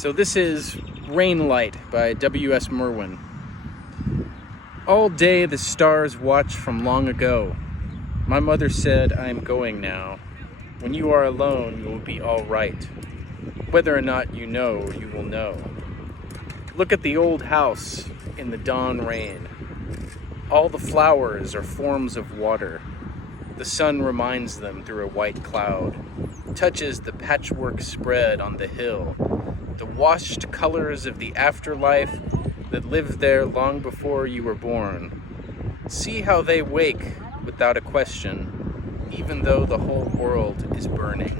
So this is Rain Light by W.S. Merwin. All day the stars watch from long ago. My mother said, I am going now. When you are alone, you will be all right. Whether or not you know, you will know. Look at the old house in the dawn rain. All the flowers are forms of water. The sun reminds them through a white cloud, touches the patchwork spread on the hill, the washed colors of the afterlife that lived there long before you were born. See how they wake without a question, even though the whole world is burning.